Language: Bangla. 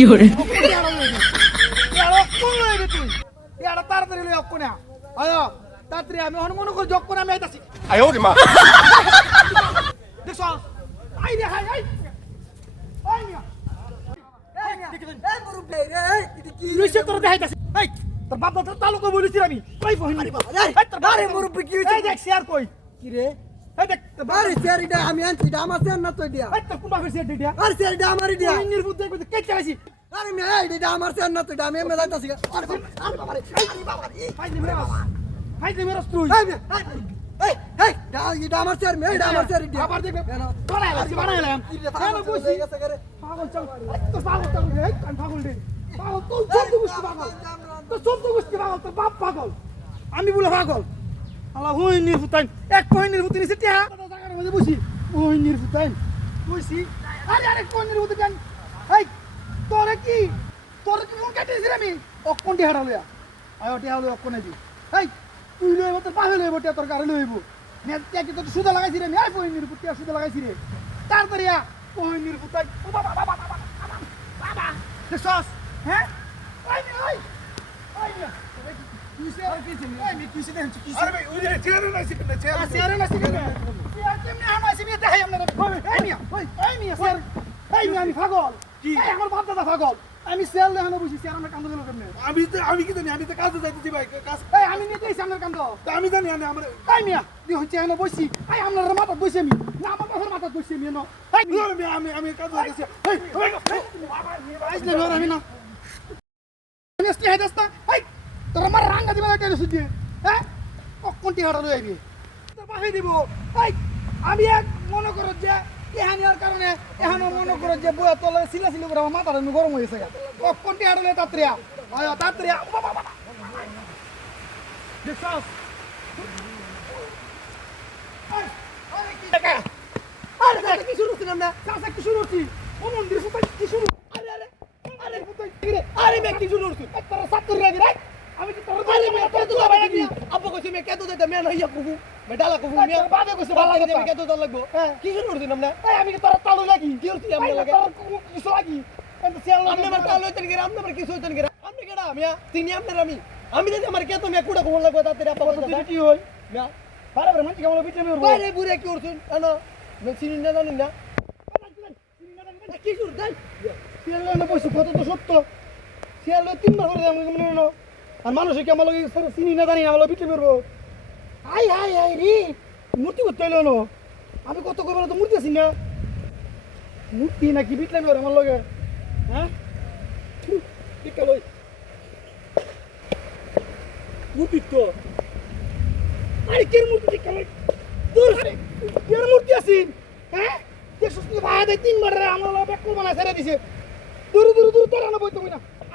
কি করে? তাড়াতাড়ি লই অক্ষণে আয় তাড়াতাড়ি আমি হনুমান করে যোগ করে আমি। আইতাছি আয় ওরে মা দেখছ আই রে হাই আই আই মিয়া তোর বাপ তালুকে বলেছি আমি তাই বাবা তোর বারে মুরব্বী কি হয়েছে? দেখ শেয়ার কই। কি রে? আরে স্যারিটা আমি আনছি এটা আমার স্যার না তো দিয়া এই তোর কোন বাপের শেয়ার দিটা আরে স্যারিটা আমারই দিয়া তুই নির্বুদ্ধ দেখবে কে চালাইছি আরে মে এটা আমার স্যার না তো এটা আমি এমনি যাইতাছি। আরে আরে বাবা রে এই বাবা রে ফাইজ মেরাস ফাইজ মেরাস তুই। এই মে এই এই এটা আমার স্যার মে এটা আমার স্যার দিয়া আবার দেখবে। কেন? বানাইলাম বানাইলাম কি রে কেন পাগল বসি গেছে রে। পাগল চাল তো পাগল চাল রে কান পাগল রে। পাগল তুই চোদ্দ গুষ্টি পাগল। তো চোদ্দ গুষ্টি পাগল তোর বাপ পাগল। আমি বলে পাগল। আল্লাহ হই এক কই নির্ভুতি নিছে টিয়া? জায়গার মধ্যে বসি? ওই নির্ভুতাইন। বসি? আরে আরে, কোন নির্ভুতাইন? এই তোরে কি? তোরে কি মন কাটিয়েছি রে আমি? অক্কন হারা লইয়া। আয়, টিয়া লইয়া অক্কন দি। এই তুই লইব তোর পাহে লইব টিয়া তোর গাড়ি লইব নে, টিয়া কি তোর সুদা লাগাইছি আমি? আই কই নির্ভুতিয়া সুদা লাগাইছি রে। তারপরে কই নির্ভুতাইন? ও বাবা বাবা বাবা বাবা বাবা আমি পাগল কি আমার বাপ দাদা পাগল আমি সেল দেখানো বুঝি স্যার আমরা কান্দো দিল কেমনে আমি তো আমি কি জানি আমি তো কাজে যাইতেছি ভাই কাজ এই আমি নিতে এসে আপনার কান্দো তা আমি জানি আমি আমার এই মিয়া দি হচ্ছে এখানে বসি এই আপনার মাথা বসি আমি না আমার মাথা বসি আমি না আমি আমি আমি কাজে যাইতেছি এই আইসলে ঘর আমি না নেস্টি হাইদাস না এই তোর আমার রাঙ্গা সুজি হ্যাঁ? কোনটি হাড়া লই আইবি? তোর দিব। এই, আমি এক মনে করো যে ইহানিয়ার কারণে এহানো মনে করো যে বয়া তলে সিলা সিলি করে আমার মাথাটা গরম হয়েছে কোনটি হাড়া লই তাত্রিয়া আয় তাত্রিয়া দেখছস? আরে কি শুরু করছিলাম না? কাছে কি শুরু করছি? ও আরে আরে আরে, কি শুরু করছি তোর সাত্তর রাগি রাখ। আমি কি তোর আরে মে তোর তো ভাই কি আব্বা কইছে মে কেতো দিতে মে না ইয়া কুকু মে ডালা কুকু মে বাবা কইছে ভালো লাগে মে কেতো দল লাগবো। হ্যাঁ। কি শুরু না এই আমি কি তোর তালু লাগি কি করছি আমরা লাগে তোর কিছু লাগি? এত সিয়াল আমনে আমার তাল হইতেন গেরা আমনে আমার কিছু হইতেন গেরা আমনে কেডা? মিয়া তিনি আমনে আমি। আমি যদি আমার কেতো মে কুড়া লাগবো তাতে আব্বা কইছে কি হই? মিয়া। বারে বারে মানছি কেমন বিটে মেরবো? বাইরে বুড়ে কি আনো মে চিনি না জানি না? কি দাই সিয়াল না পয়সা কত তো সত্য। সিয়াল তিনবার করে আমি মনে না। আর মানুষ কি আমার চিনি না, জানি না, আমার বিটে মেরবো। আই হাই হাই রে, মূর্তি করতে হইল না আমি কত করব তো মূর্তি আছি না? মূর্তি নাকি বিটলে মের আমার লগে? হ্যাঁ? মূর্তি তো। আরে, কের মূর্তি ঠিক লই? আরে, কের মূর্তি আছি? হ্যাঁ? দেখছিস ভাই দেয় তিনবার আমার বেকুল বানায় ছেড়ে দিছে। দূর দূর দূর, তোর আনা বই তুমি না?